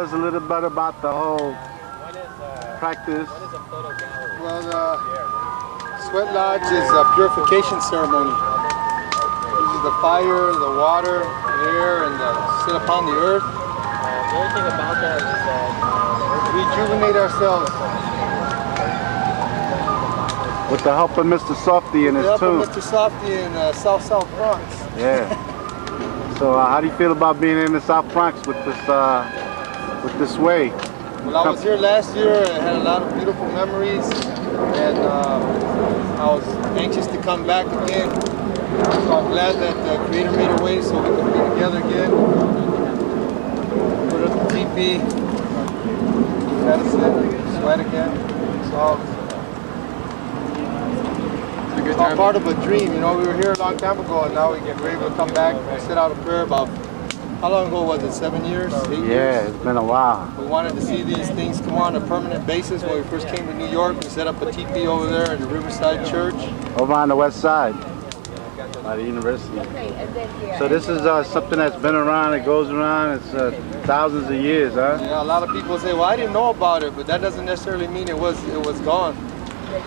tell us a little bit about the whole practice? Well, the sweat lodge is a purification ceremony. Uses the fire, the water, the air, and sit upon the earth. The only thing about that is that rejuvenate ourselves. With the help of Mr. Softy and his tune. With the help of Mr. Softy in South Bronx. Yeah. So how do you feel about being in the South Bronx with this way? Well, I was here last year and had a lot of beautiful memories, and I was anxious to come back again. So I'm glad that the Creator made a way so we can be together again. Put up the teepee, medicine, sweat again. It's all part of a dream, you know. We were here a long time ago, and now we're able to come back and set out a prayer about, how long ago was it, 7 years, 8 years? Yeah, it's been a while. We wanted to see these things come on a permanent basis. When we first came to New York, we set up a teepee over there in the Riverside Church. Over on the west side, by the university. So this is something that's been around, it goes around, it's thousands of years, huh? Yeah, a lot of people say, well, I didn't know about it, but that doesn't necessarily mean it was gone.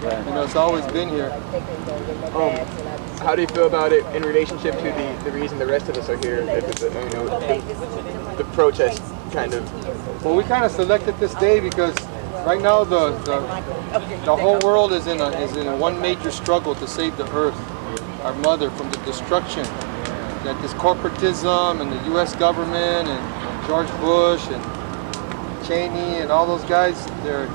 Right. You know, it's always been here. How do you feel about it in relationship to the reason the rest of us are here? The protest kind of. Well, we kind of selected this day because right now the whole world is in a one major struggle to save the earth, our mother, from the destruction that this corporatism and the U.S. government and George Bush and Cheney and all those guys, they're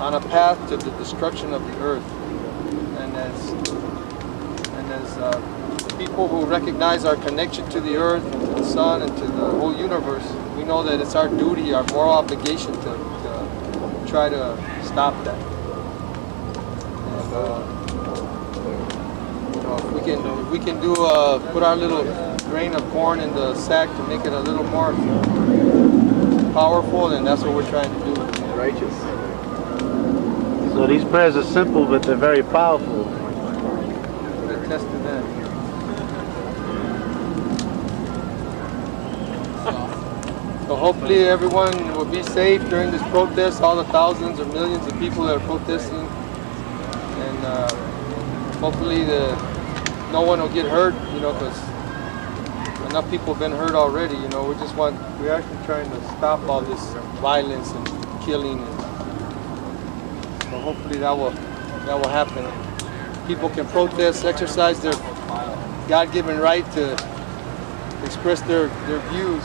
on a path to the destruction of the earth. And as people who recognize our connection to the earth and to the sun and to the whole universe, we know that it's our duty, our moral obligation to try to stop that. And you know, if we can do put our little grain of corn in the sack to make it a little more powerful, then that's what we're trying to do. Righteous. So these prayers are simple, but they're very powerful. Attest to that. So hopefully everyone will be safe during this protest, all the thousands or millions of people that are protesting. And hopefully no one will get hurt, you know, because enough people have been hurt already, you know. We're actually trying to stop all this violence and killing. So hopefully that will happen. People can protest, exercise their God-given right to express their views.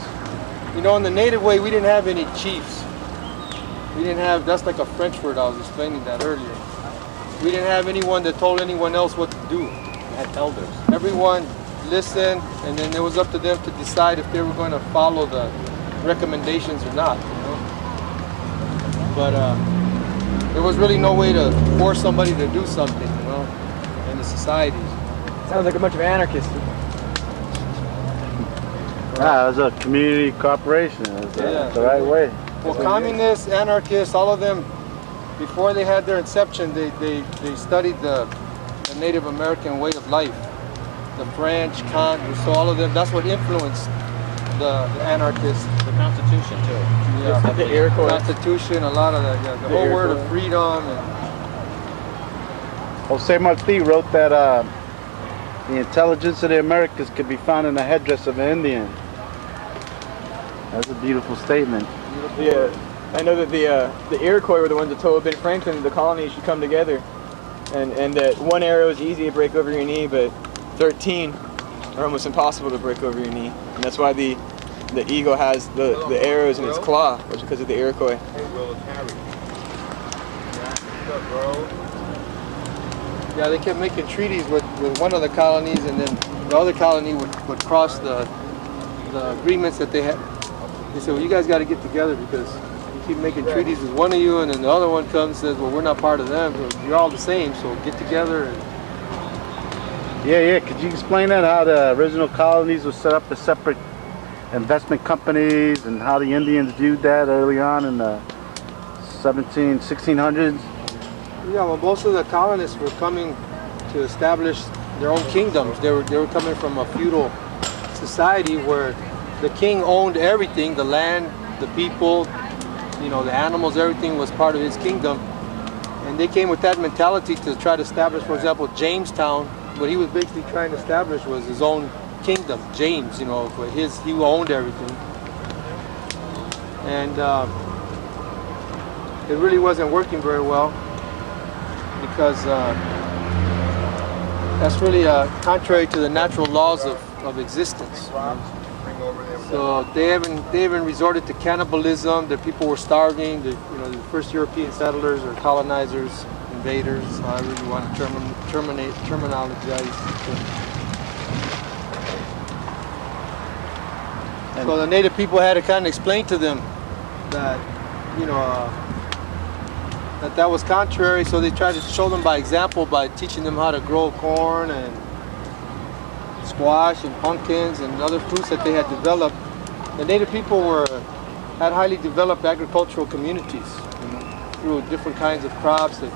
You know, in the native way, we didn't have any chiefs. We didn't have, that's like a French word, I was explaining that earlier. We didn't have anyone that told anyone else what to do. we had elders. Everyone listened, and then it was up to them to decide if they were going to follow the recommendations or not, you know. But there was really no way to force somebody to do something, you know, in the society. Sounds like a bunch of anarchists. Yeah, it was a community cooperation. That's the right way. Well, communists, anarchists, all of them, before they had their inception, they studied the Native American way of life. The French, Kant, so all of them, that's what influenced the anarchists. The Constitution, too. Yeah, The Iroquois. Constitution, a lot of that, yeah. The whole word of freedom. And Jose Marti wrote that the intelligence of the Americas could be found in the headdress of an Indian. That's a beautiful statement. Yeah, I know that the Iroquois were the ones that told Ben Franklin that the colonies should come together, and that one arrow is easy to break over your knee, but 13 are almost impossible to break over your knee, and that's why the eagle has the arrows in its claw, which is because of the Iroquois. yeah, they kept making treaties with one of the colonies, and then the other colony would cross the agreements that they had. They said, well, you guys got to get together because you keep making treaties with one of you, and then the other one comes and says, well, we're not part of them. You're all the same, so get together. Yeah. Could you explain that, how the original colonies were set up as separate investment companies and how the Indians viewed that early on in the 1600s? Yeah, well, most of the colonists were coming to establish their own kingdoms. They were coming from a feudal society where the king owned everything, the land, the people, you know, the animals, everything was part of his kingdom. And they came with that mentality to try to establish, for example, Jamestown. What he was basically trying to establish was his own kingdom, James, you know, for he owned everything. And it really wasn't working very well because that's really contrary to the natural laws of existence. So they even resorted to cannibalism. The people were starving. The first European settlers or colonizers, invaders, however you want to terminologize. So the native people had to kind of explain to them that, you know, that was contrary. So they tried to show them by example by teaching them how to grow corn and squash and pumpkins and other fruits that they had developed. The native people had highly developed agricultural communities, you know, through different kinds of crops that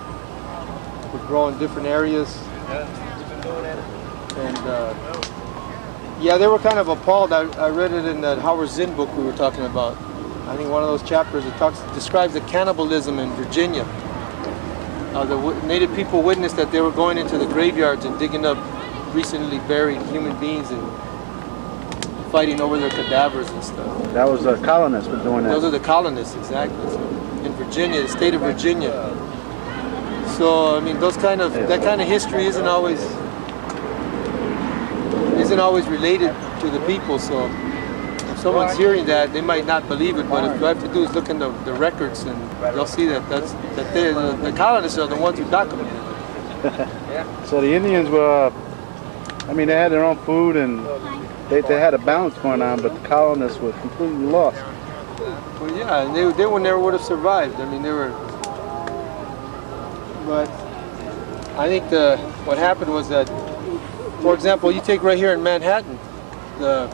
would grow in different areas. And yeah, they were kind of appalled. I read it in that Howard Zinn book we were talking about. I think one of those chapters it describes the cannibalism in Virginia. The native people witnessed that they were going into the graveyards and digging up recently buried human beings and fighting over their cadavers and stuff. That was the colonists were doing that. Those are the colonists, exactly. So in Virginia, the state of Virginia. So I mean, that kind of history isn't always related to the people. So if someone's hearing that, they might not believe it. But what you have to do is look in the records, and they'll see that the colonists are the ones who documented it. So the Indians were, I mean, they had their own food and they had a balance going on, but the colonists were completely lost. Well, yeah, and they never would have survived. I mean, they were. But I think what happened was that, for example, you take right here in Manhattan, the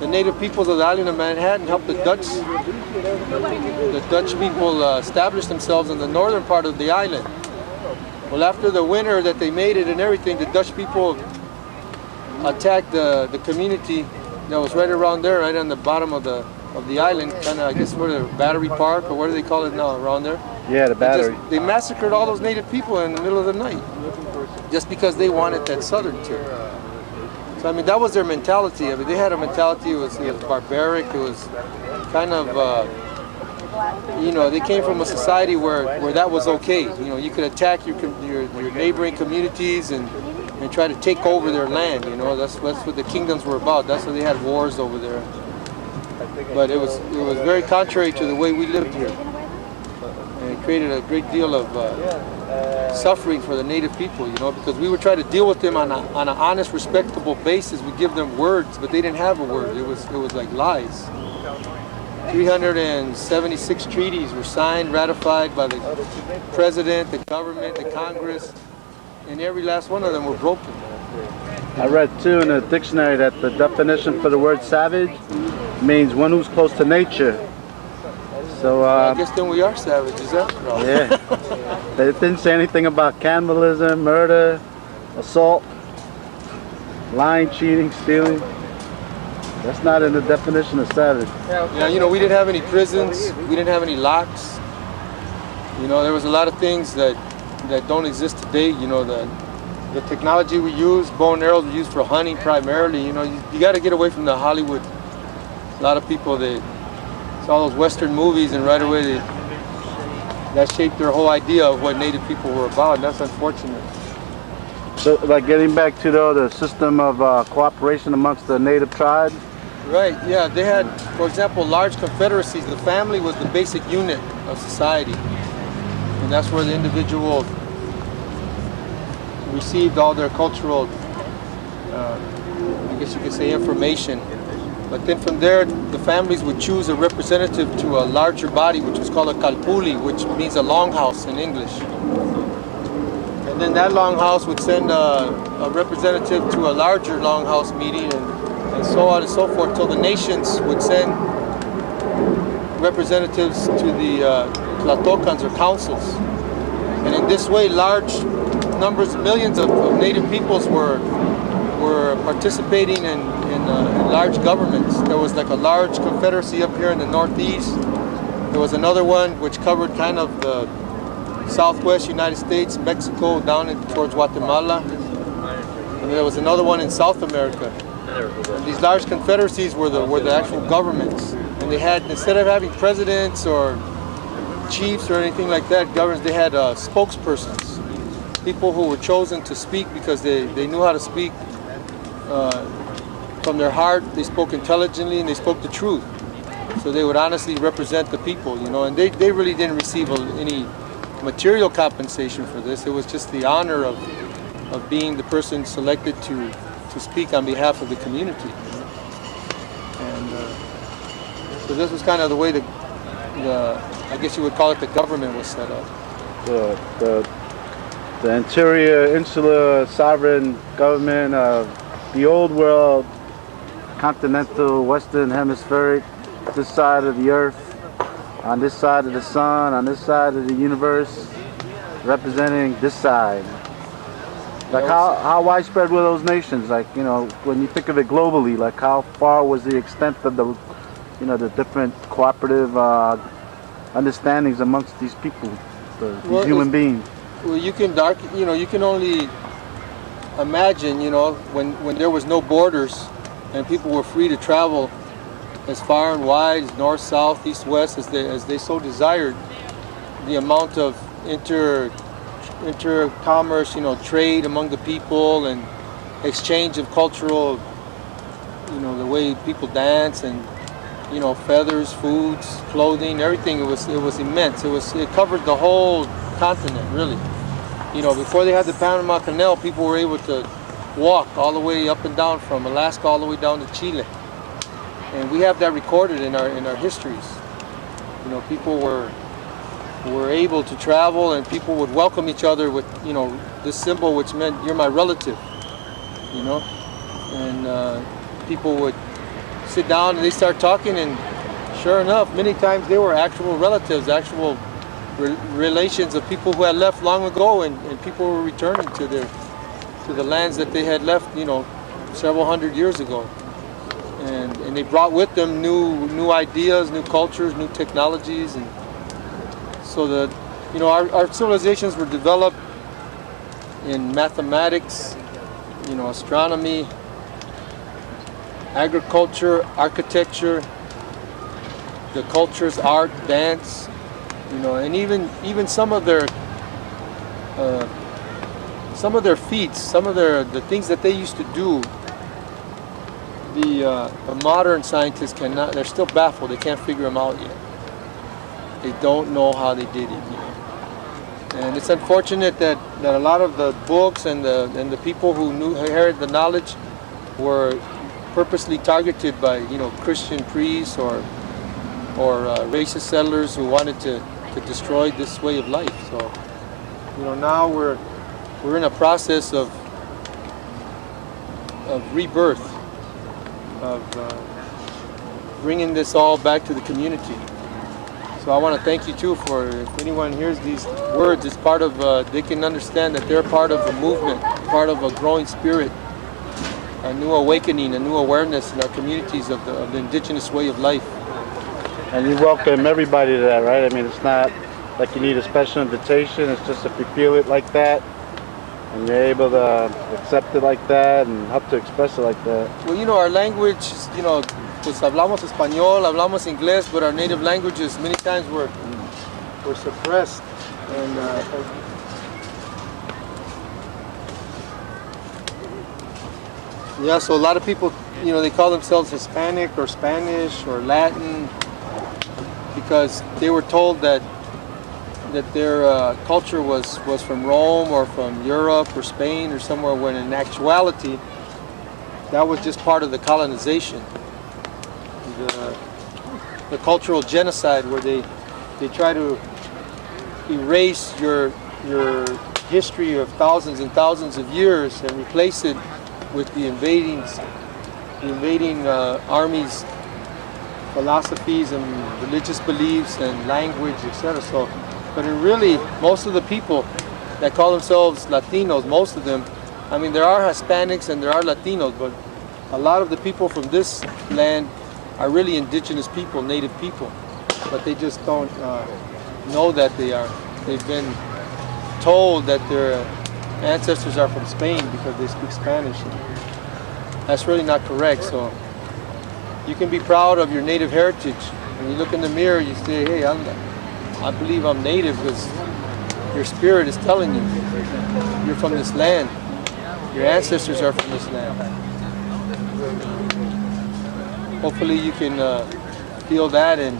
native peoples of the island of Manhattan helped the Dutch people establish themselves in the northern part of the island. Well, after the winter that they made it and everything, the Dutch people attacked the community that was right around there, right on the bottom of the island, kind of, I guess, where the Battery Park, or what do they call it now, around there? Yeah, the Battery. They massacred all those native people in the middle of the night, just because they wanted that southern tip. So I mean, that was their mentality. I mean, they had a mentality. It was barbaric. It was kind of, you know, they came from a society where that was okay. You know, you could attack your neighboring communities and try to take over their land. You know, that's what the kingdoms were about. That's why they had wars over there. But it was very contrary to the way we lived here, and it created a great deal of suffering for the native people. You know, because we would try to deal with them on an honest, respectable basis. We give them words, but they didn't have a word. It was like lies. 376 treaties were signed, ratified by the president, the government, the Congress, and every last one of them were broken. I read too in the dictionary that the definition for the word savage means one who's close to nature. So I guess then we are savages after all. Yeah. They didn't say anything about cannibalism, murder, assault, lying, cheating, stealing. That's not in the definition of savage. Yeah, you know, we didn't have any prisons. We didn't have any locks. You know, there was a lot of things that don't exist today. You know, the technology we use, bow and arrows we use for hunting primarily. You know, you got to get away from the Hollywood. A lot of people, they saw those Western movies, and right away that shaped their whole idea of what Native people were about, and that's unfortunate. So, like, getting back to the system of cooperation amongst the native tribes? Right, yeah, they had, for example, large confederacies. The family was the basic unit of society, and that's where the individual received all their cultural, I guess you could say, information. But then from there, the families would choose a representative to a larger body, which was called a kalpuli, which means a longhouse in English. And then that longhouse would send a representative to a larger longhouse meeting, and so on and so forth, till the nations would send representatives to the tlatokans, or councils. And in this way, large numbers, millions of native peoples were participating in and large governments. There was like a large confederacy up here in the northeast. There was another one which covered kind of the southwest United States, Mexico, down towards Guatemala. And there was another one in South America. And these large confederacies were the actual governments. And they had, instead of having presidents or chiefs or anything like that, governments, they had spokespersons. People who were chosen to speak because they knew how to speak from their heart. They spoke intelligently and they spoke the truth. So they would honestly represent the people, you know, and they really didn't receive any material compensation for this. It was just the honor of being the person selected to speak on behalf of the community. And so this was kind of the way the I guess you would call it, the government was set up. The interior, insular, sovereign government of the old world, continental, western hemispheric, this side of the earth, on this side of the sun, on this side of the universe, representing this side. Like how widespread were those nations? Like, you know, when you think of it globally, like how far was the extent of the, you know, the different cooperative understandings amongst these people, these human beings? Well, you can only imagine, you know, when there was no borders and people were free to travel as far and wide, as north, south, east, west, as they so desired, the amount of inter-commerce, you know, trade among the people and exchange of cultural, you know, the way people dance and, you know, feathers, foods, clothing, everything. It was immense. It covered the whole continent, really. You know, before they had the Panama Canal, people were able to walk all the way up and down from Alaska all the way down to Chile. And we have that recorded in our histories. You know, people were able to travel, and people would welcome each other with, you know, this symbol which meant you're my relative, you know. And people would sit down and they start talking, and sure enough, many times they were actual relatives, actual relations of people who had left long ago, and people were returning to the lands that they had left, you know, several hundred years ago. And they brought with them new ideas, new cultures, new technologies, and so you know, our civilizations were developed in mathematics, you know, astronomy, agriculture, architecture, the cultures, art, dance, you know, and even some of their feats, some of the things that they used to do. The modern scientists cannot, they're still baffled, they can't figure them out yet. They don't know how they did it, you know. And it's unfortunate that a lot of the books and the people who inherited the knowledge were purposely targeted by, you know, Christian priests or racist settlers who wanted to destroy this way of life. So, you know, now we're in a process of rebirth, of bringing this all back to the community. So I want to thank you too for, if anyone hears these words, it's part of, they can understand that they're part of a movement, part of a growing spirit, a new awakening, a new awareness in our communities of the indigenous way of life. And you welcome everybody to that, right? I mean, it's not like you need a special invitation, it's just if you feel it like that, and you're able to accept it like that and help to express it like that. Well, you know, our language, you know, pues hablamos español, hablamos inglés, but our native languages many times were suppressed. And yeah, so a lot of people, you know, they call themselves Hispanic or Spanish or Latin because they were told that their culture was from Rome or from Europe or Spain or somewhere, when in actuality that was just part of the colonization, the cultural genocide, where they try to erase your history of thousands and thousands of years and replace it with the invading armies' philosophies and religious beliefs and language, etc. So, but really, most of the people that call themselves Latinos, most of them, I mean, there are Hispanics and there are Latinos, but a lot of the people from this land are really indigenous people, native people, but they just don't know that they are. They've been told that their ancestors are from Spain because they speak Spanish. That's really not correct. So you can be proud of your native heritage. When you look in the mirror, you say, hey, I believe I'm native, because your spirit is telling you you're from this land. Your ancestors are from this land. Hopefully you can feel that and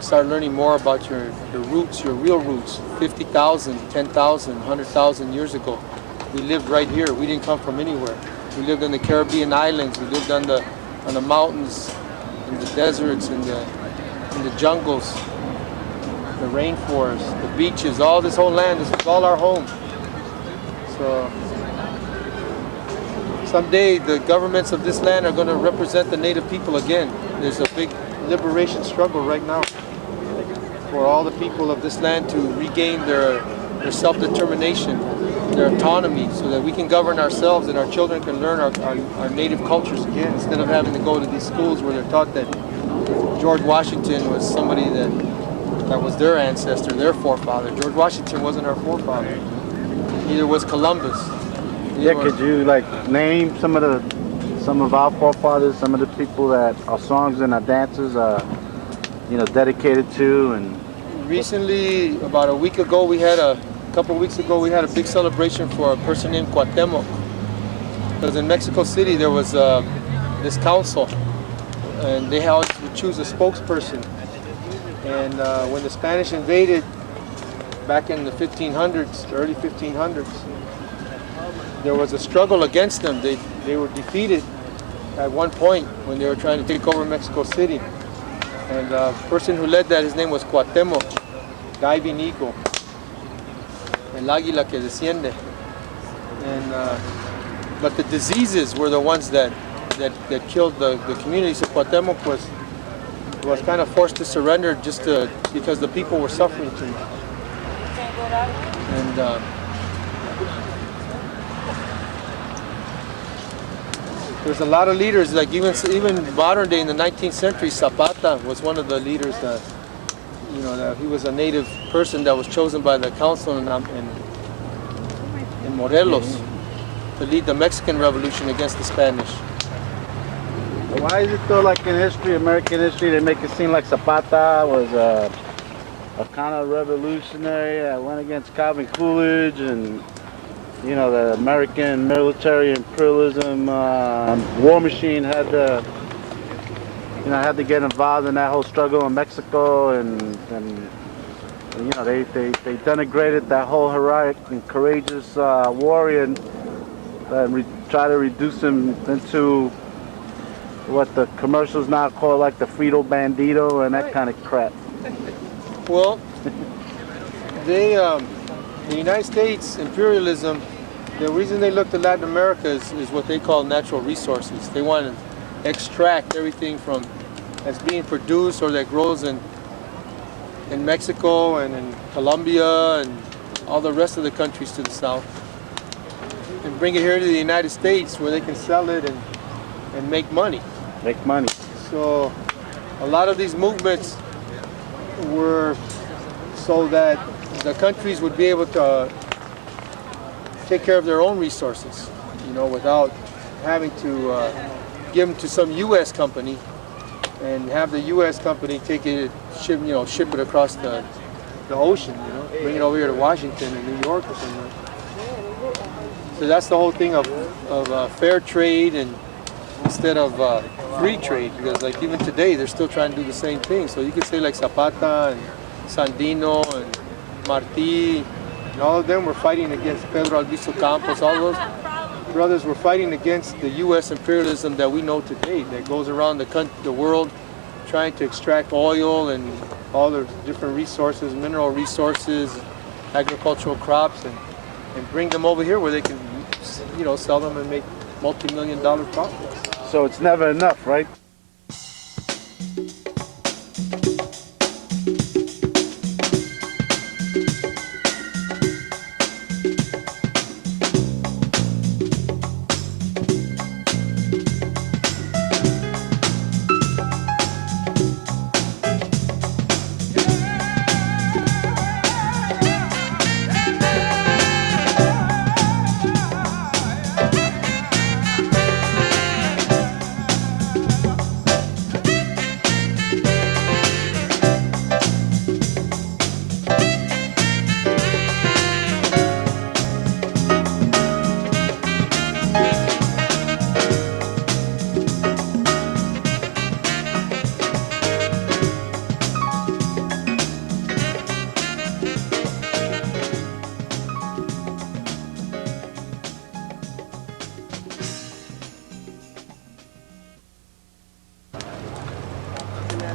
start learning more about your roots, your real roots. 50,000, 10,000, 100,000 years ago, we lived right here. We didn't come from anywhere. We lived in the Caribbean islands. We lived on the mountains, in the deserts, in the jungles, the rainforests, the beaches, all this whole land. This is all our home. So someday the governments of this land are going to represent the native people again. There's a big liberation struggle right now for all the people of this land to regain their self-determination, their autonomy, so that we can govern ourselves and our children can learn our native cultures again, instead of having to go to these schools where they're taught that George Washington was somebody that was their ancestor, their forefather. George Washington wasn't our forefather. Neither was Columbus. Yeah, could you name some of our forefathers, some of the people that our songs and our dances are, dedicated to? And recently, about a couple of weeks ago, we had a big celebration for a person named Khuatli. Because in Mexico City there was this council, and they had to choose a spokesperson. And when the Spanish invaded back in the 1500s, early 1500s, there was a struggle against them. They were defeated at one point when they were trying to take over Mexico City. And the person who led that, his name was Cuauhtémoc, diving eagle, el águila que desciende. And but the diseases were the ones that killed the community. So Cuauhtémoc was kind of forced to surrender just because the people were suffering too much. And there's a lot of leaders, like even modern day in the 19th century, Zapata was one of the leaders that he was a native person that was chosen by the council in Morelos to lead the Mexican Revolution against the Spanish. why is it though, in history, American history, they make it seem like Zapata was a kind of revolutionary that went against Calvin Coolidge and the American military imperialism war machine had to get involved in that whole struggle in Mexico, and they denigrated that whole heroic and courageous warrior and try to reduce him into what the commercials now call the Frito Bandito and that kind of crap. Well, the United States imperialism, the reason they look to Latin America is what they call natural resources. They want to extract everything that's being produced or that grows in Mexico and in Colombia and all the rest of the countries to the south, and bring it here to the United States where they can sell it and make money. Make money. So a lot of these movements were so that the countries would be able to take care of their own resources, without having to give them to some U.S. company and have the U.S. company take it, ship it across the ocean, bring it over here to Washington and New York or somewhere. So that's the whole thing of fair trade and instead of free trade, because even today they're still trying to do the same thing. So you could say Zapata and Sandino and Martí, and all of them were fighting against Pedro Albizu Campos. All those brothers were fighting against the U.S. imperialism that we know today, that goes around the world trying to extract oil and all the different resources, mineral resources, agricultural crops, and bring them over here where they can, sell them and make multi-million-dollar profits. So it's never enough, right?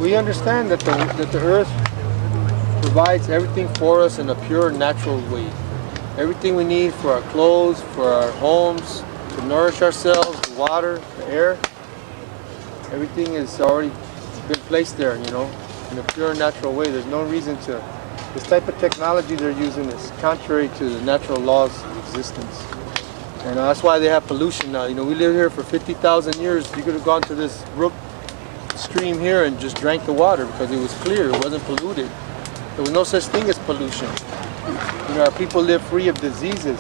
we understand that the earth provides everything for us in a pure, natural way. Everything we need for our clothes, for our homes, to nourish ourselves, the water, the air, everything is already been placed there, you know, in a pure, natural way. There's no reason to. This type of technology they're using is contrary to the natural laws of existence. And that's why they have pollution now. You know, we lived here for 50,000 years. You could have gone to this brook stream here and just drank the water because it was clear, it wasn't polluted. There was no such thing as pollution. You know, our people live free of diseases.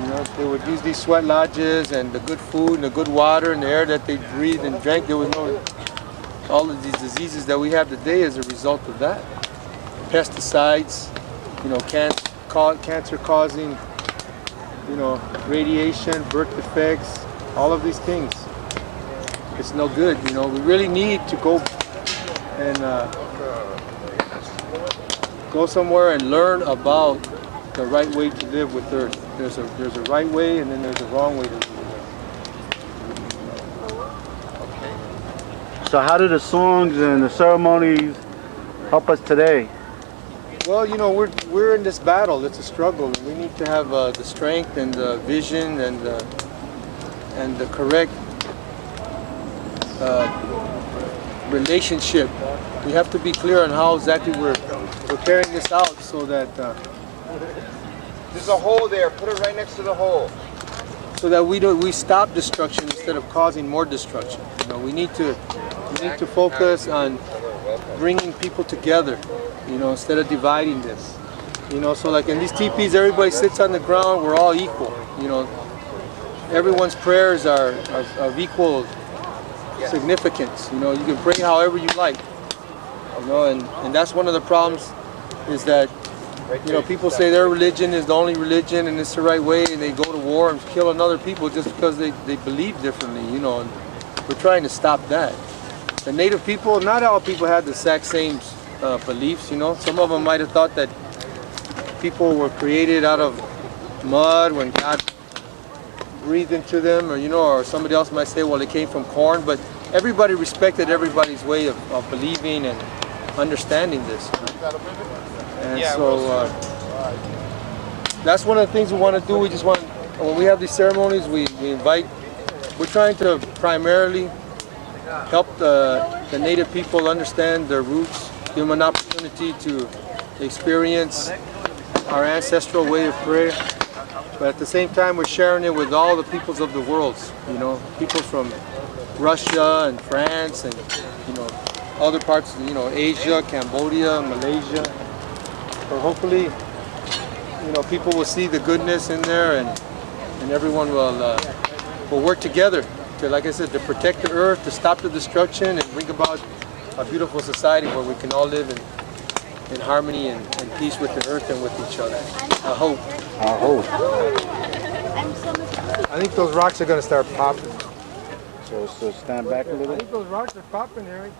You know, they would use these sweat lodges and the good food and the good water and the air that they breathed and drank. There was no, all of these diseases that we have today as a result of that. Pesticides, you know, cancer causing, you know, radiation, birth defects, all of these things. It's no good, you know. We really need to go and go somewhere and learn about the right way to live with Earth. There's a right way and then there's a wrong way to live with Earth. So how do the songs and the ceremonies help us today? Well, you know, we're in this battle. It's a struggle. We need to have the strength and the vision and the correct relationship. We have to be clear on how exactly we're carrying this out, so that There's a hole there. Put it right next to the hole. so that we stop destruction instead of causing more destruction. You know, we need to focus on bringing people together. You know, instead of dividing this. You know, so like in these teepees, everybody sits on the ground. We're all equal. You know, everyone's prayers are of equal significance. You know, you can pray however you like. You know, and that's one of the problems, is that, you know, people say their religion is the only religion and it's the right way, and they go to war and kill another people just because they believe differently. You know, and we're trying to stop that. The native people, not all people had the exact same beliefs. You know, some of them might have thought that people were created out of mud when God breathed into them, or, you know, or somebody else might say, well, they came from corn. But everybody respected everybody's way of believing and understanding this. And so that's one of the things we want to do. We just want, when we have these ceremonies, we invite, we're trying to primarily help the native people understand their roots, give them an opportunity to experience our ancestral way of prayer. But at the same time, we're sharing it with all the peoples of the world. You know, people from Russia and France and, you know, other parts of, you know, Asia, Cambodia, Malaysia. So hopefully, you know, people will see the goodness in there, and everyone will work together to, like I said, to protect the earth, to stop the destruction, and bring about a beautiful society where we can all live in harmony and peace with the earth and with each other. I hope. I hope. I think those rocks are going to start popping. So stand back a I little. think those rocks are popping, Eric.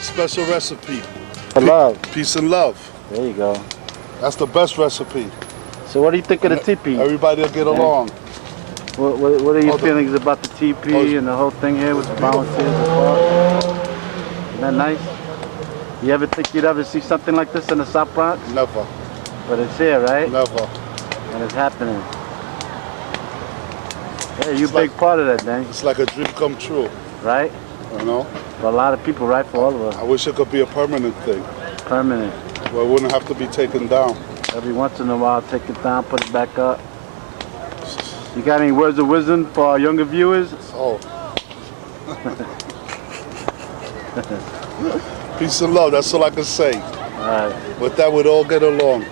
Special recipe. For love. Peace and love. There you go. That's the best recipe. So what do you think of the teepee? Everybody will get along. What are your feelings about the teepee and the whole thing here with the volunteers? Isn't that nice? You ever think you'd ever see something like this in the South Bronx? Never. But it's here, right? Never. And it's happening. Yeah, you're a big part of that, man. It's like a dream come true. Right? You know? For a lot of people, right? For all of us. I wish it could be a permanent thing. Permanent. Where it wouldn't have to be taken down. Every once in a while, take it down, put it back up. You got any words of wisdom for our younger viewers? Oh. Peace and love, that's all I can say. All right. With that, we'd all get along.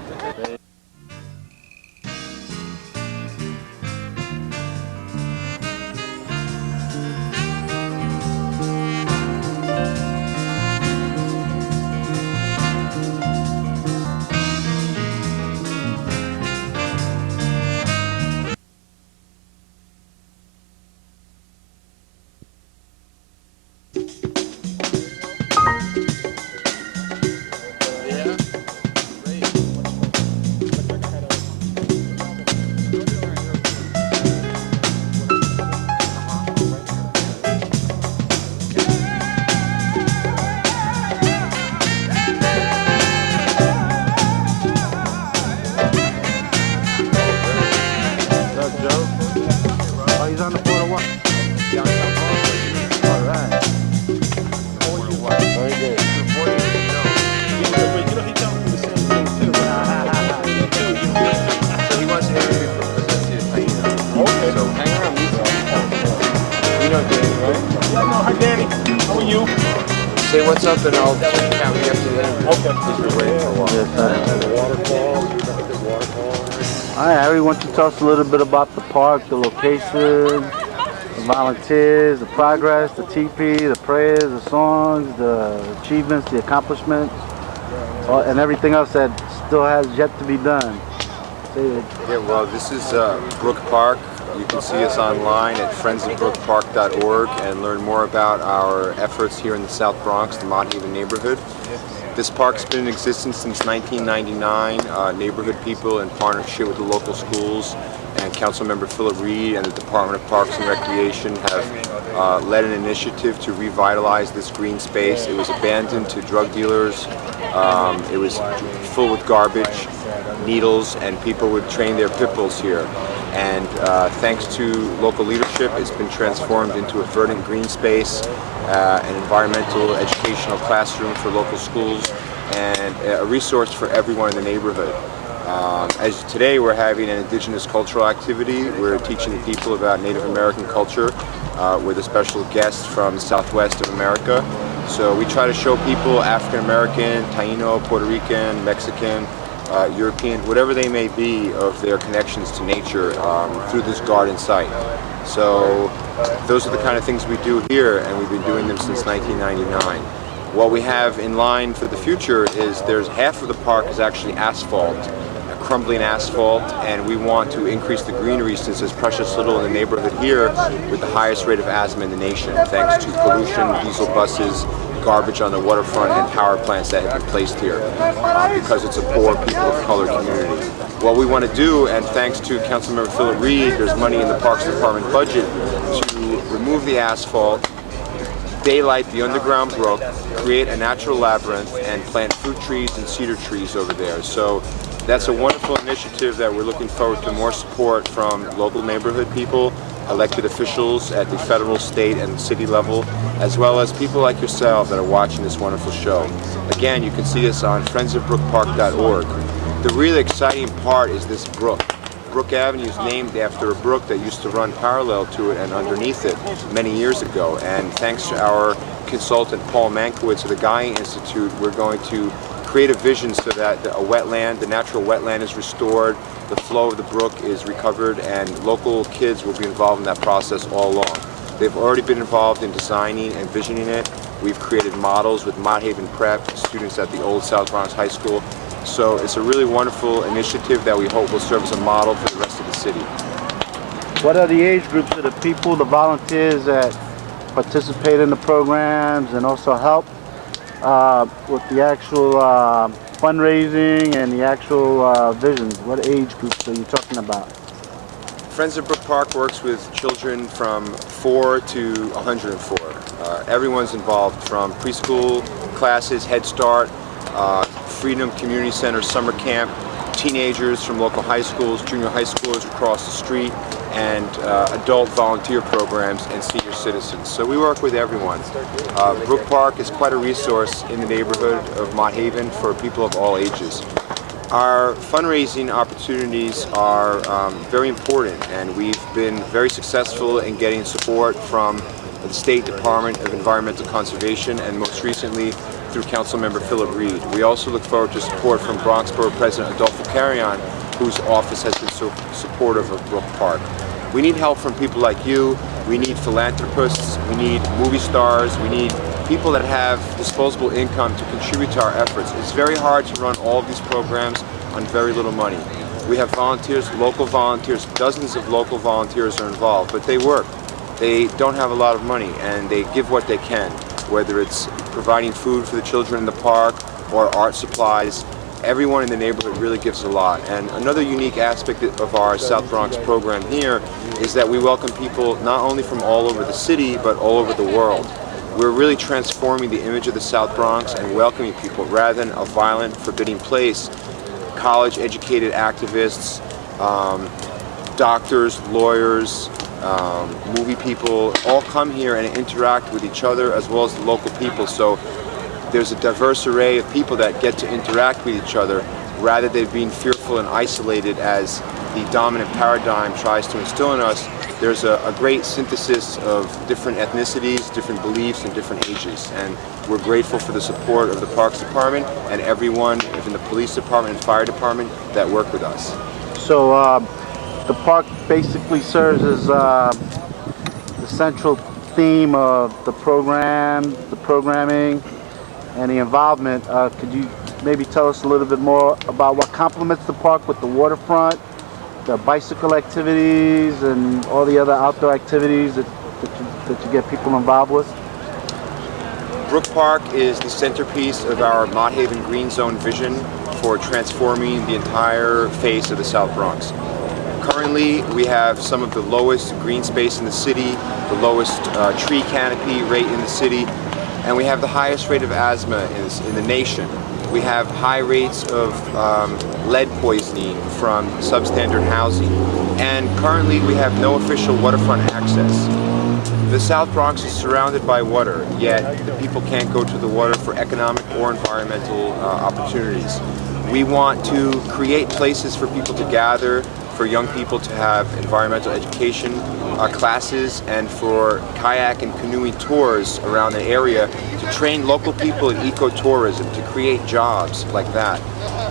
Say what's up and I'll check out you after the interview. Okay. Because we're waiting for a while. All right, Harry, why don't you tell us a little bit about the park, the location, the volunteers, the progress, the teepee, the prayers, the songs, the achievements, the accomplishments, and everything else that still has yet to be done. Yeah, well, this is Brook Park. You can see us online at friendsofbrookpark.org and learn more about our efforts here in the South Bronx, the Mott Haven neighborhood. This park's been in existence since 1999. Neighborhood people in partnership with the local schools and Councilmember Philip Reed and the Department of Parks and Recreation have led an initiative to revitalize this green space. It was abandoned to drug dealers. It was full with garbage, needles, and people would train their pit bulls here. And thanks to local leadership, it's been transformed into a verdant green space, an environmental educational classroom for local schools, and a resource for everyone in the neighborhood. As today we're having an indigenous cultural activity. We're teaching people about Native American culture with a special guest from the Southwest of America. So we try to show people African American, Taino, Puerto Rican, Mexican, European, whatever they may be, of their connections to nature through this garden site. So those are the kind of things we do here, and we've been doing them since 1999. What we have in line for the future is there's half of the park is actually asphalt, crumbling asphalt, and we want to increase the greenery since there's precious little in the neighborhood here with the highest rate of asthma in the nation, thanks to pollution, diesel buses, garbage on the waterfront, and power plants that have been placed here because it's a poor people of color community. What we want to do, and thanks to Councilmember Philip Reed, there's money in the Parks Department budget to remove the asphalt, daylight the underground brook, create a natural labyrinth, and plant fruit trees and cedar trees over there. So that's a wonderful initiative that we're looking forward to more support from local neighborhood people, elected officials at the federal, state, and city level, as well as people like yourself that are watching this wonderful show. Again, you can see us on friendsofbrookpark.org. The really exciting part is this brook. Brook Avenue is named after a brook that used to run parallel to it and underneath it many years ago. And thanks to our consultant Paul Mankiewicz of the Gaia Institute, we're going to create a vision so that a wetland, the natural wetland, is restored, the flow of the brook is recovered, and local kids will be involved in that process all along. They've already been involved in designing and visioning it. We've created models with Mott Haven Prep, students at the old South Bronx High School. So it's a really wonderful initiative that we hope will serve as a model for the rest of the city. What are the age groups of the people, the volunteers that participate in the programs and also help with the actual fundraising and the actual visions? What age groups are you talking about? Friends of Brook Park works with children from 4 to 104. Everyone's involved, from preschool classes, Head Start, Freedom Community Center summer camp, teenagers from local high schools, junior high schoolers across the street, and adult volunteer programs and senior citizens. So we work with everyone. Brook Park is quite a resource in the neighborhood of Mott Haven for people of all ages. Our fundraising opportunities are very important, and we've been very successful in getting support from the State Department of Environmental Conservation, and most recently through Councilmember Philip Reed. We also look forward to support from Bronx Borough President Adolfo Carrion, whose office has been so supportive of Brook Park. We need help from people like you. We need philanthropists. We need movie stars. We need people that have disposable income to contribute to our efforts. It's very hard to run all of these programs on very little money. We have volunteers, local volunteers, dozens of local volunteers are involved, but they work. They don't have a lot of money, and they give what they can, whether it's providing food for the children in the park or art supplies. Everyone in the neighborhood really gives a lot. And another unique aspect of our South Bronx program here is that we welcome people not only from all over the city, but all over the world. We're really transforming the image of the South Bronx and welcoming people rather than a violent, forbidding place. College-educated activists, doctors, lawyers, movie people all come here and interact with each other as well as the local people. So there's a diverse array of people that get to interact with each other rather than being fearful and isolated as the dominant paradigm tries to instill in us. There's a great synthesis of different ethnicities, different beliefs, and different ages. And we're grateful for the support of the Parks Department and everyone in the Police Department and Fire Department that work with us. So the park basically serves as the central theme of the program, the programming, and the involvement. Could you maybe tell us a little bit more about what complements the park with the waterfront, the bicycle activities, and all the other outdoor activities that you get people involved with? Brook Park is the centerpiece of our Mott Haven Green Zone vision for transforming the entire face of the South Bronx. Currently, we have some of the lowest green space in the city, the lowest tree canopy rate in the city, and we have the highest rate of asthma in the nation. We have high rates of lead poisoning from substandard housing, and currently we have no official waterfront access. The South Bronx is surrounded by water, yet the people can't go to the water for economic or environmental opportunities. We want to create places for people to gather, for young people to have environmental education classes, and for kayak and canoeing tours around the area to train local people in ecotourism, to create jobs like that.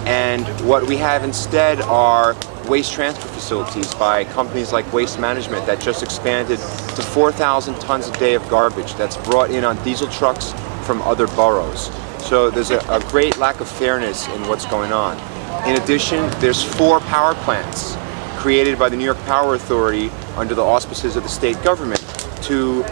And what we have instead are waste transfer facilities by companies like Waste Management that just expanded to 4,000 tons a day of garbage that's brought in on diesel trucks from other boroughs. So there's a great lack of fairness in what's going on. In addition, there's 4 power plants created by the New York Power Authority under the auspices of the state government to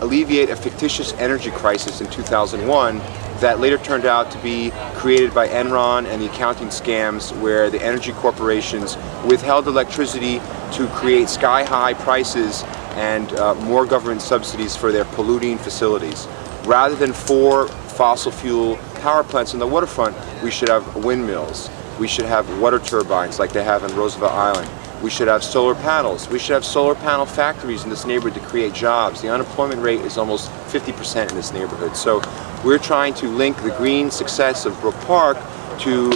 alleviate a fictitious energy crisis in 2001 that later turned out to be created by Enron and the accounting scams where the energy corporations withheld electricity to create sky-high prices and more government subsidies for their polluting facilities. Rather than 4 fossil fuel power plants on the waterfront, we should have windmills. We should have water turbines like they have on Roosevelt Island. We should have solar panels. We should have solar panel factories in this neighborhood to create jobs. The unemployment rate is almost 50% in this neighborhood. So we're trying to link the green success of Brook Park to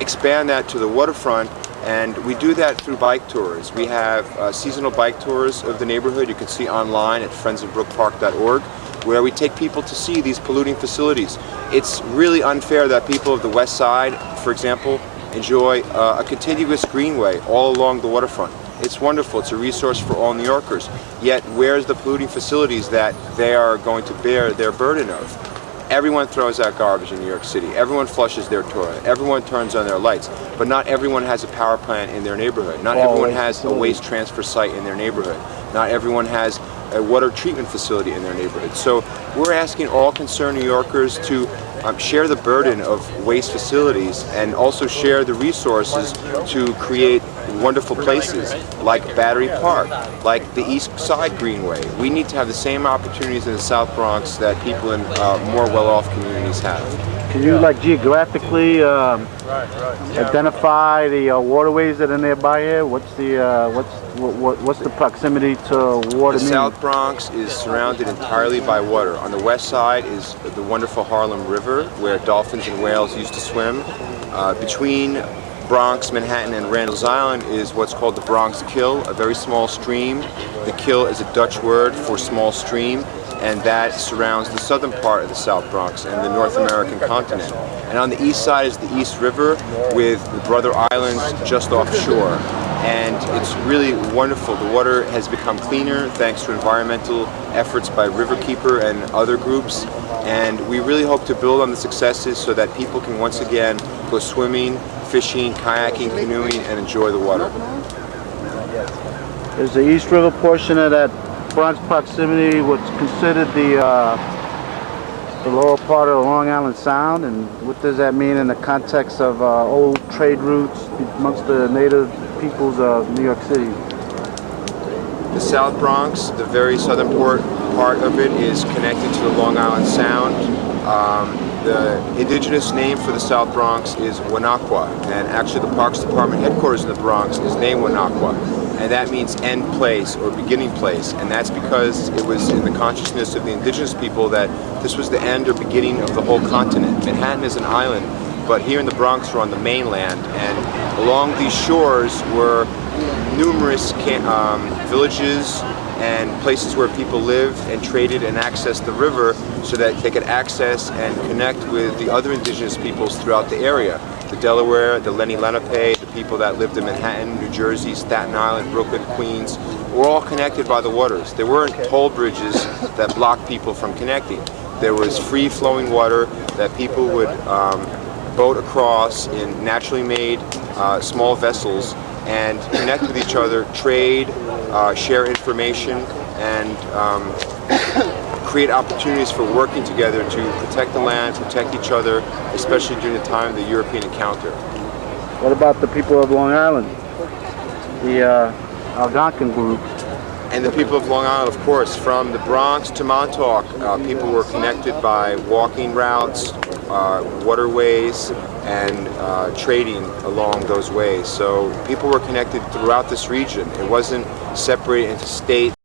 expand that to the waterfront, and we do that through bike tours. We have seasonal bike tours of the neighborhood. You can see online at friendsofbrookpark.org, where we take people to see these polluting facilities. It's really unfair that people of the West Side, for example, enjoy a contiguous greenway all along the waterfront. It's wonderful, it's a resource for all New Yorkers. Yet where's the polluting facilities that they are going to bear their burden of? Everyone throws out garbage in New York City. Everyone flushes their toilet. Everyone turns on their lights. But not everyone has a power plant in their neighborhood. Not everyone has a waste transfer site in their neighborhood. Not everyone has a water treatment facility in their neighborhood. So we're asking all concerned New Yorkers to share the burden of waste facilities and also share the resources to create wonderful places like Battery Park, like the East Side Greenway. We need to have the same opportunities in the South Bronx that people in more well-off communities have. Can you like geographically identify the waterways that are nearby here? What's the proximity to water? The South Bronx is surrounded entirely by water. On the west side is the wonderful Harlem River, where dolphins and whales used to swim. Between Bronx, Manhattan, and Randall's Island is what's called the Bronx Kill, a very small stream. The Kill is a Dutch word for small stream, and that surrounds the southern part of the South Bronx and the North American continent. And on the east side is the East River with the Brother Islands just offshore. And it's really wonderful. The water has become cleaner thanks to environmental efforts by Riverkeeper and other groups. And we really hope to build on the successes so that people can once again go swimming, fishing, kayaking, canoeing, and enjoy the water. Is the East River portion of that Bronx proximity what's considered the lower part of the Long Island Sound, and what does that mean in the context of old trade routes amongst the native peoples of New York City? The South Bronx, the very southern part of it, is connected to the Long Island Sound. The indigenous name for the South Bronx is Wanakwa, and actually the Parks Department headquarters in the Bronx is named Wanakwa. And that means end place or beginning place, and that's because it was in the consciousness of the indigenous people that this was the end or beginning of the whole continent. Manhattan is an island, but here in the Bronx we're on the mainland, and along these shores were numerous villages and places where people lived and traded and accessed the river so that they could access and connect with the other indigenous peoples throughout the area. The Delaware, the Lenni Lenape, the people that lived in Manhattan, New Jersey, Staten Island, Brooklyn, Queens, were all connected by the waters. There weren't toll bridges that blocked people from connecting. There was free-flowing water that people would boat across in naturally made small vessels and connect with each other, trade, share information, and create opportunities for working together to protect the land, protect each other, especially during the time of the European encounter. What about the people of Long Island, the Algonquin group? And the people of Long Island, of course, from the Bronx to Montauk, people were connected by walking routes, waterways, and trading along those ways. So people were connected throughout this region. It wasn't separated into states.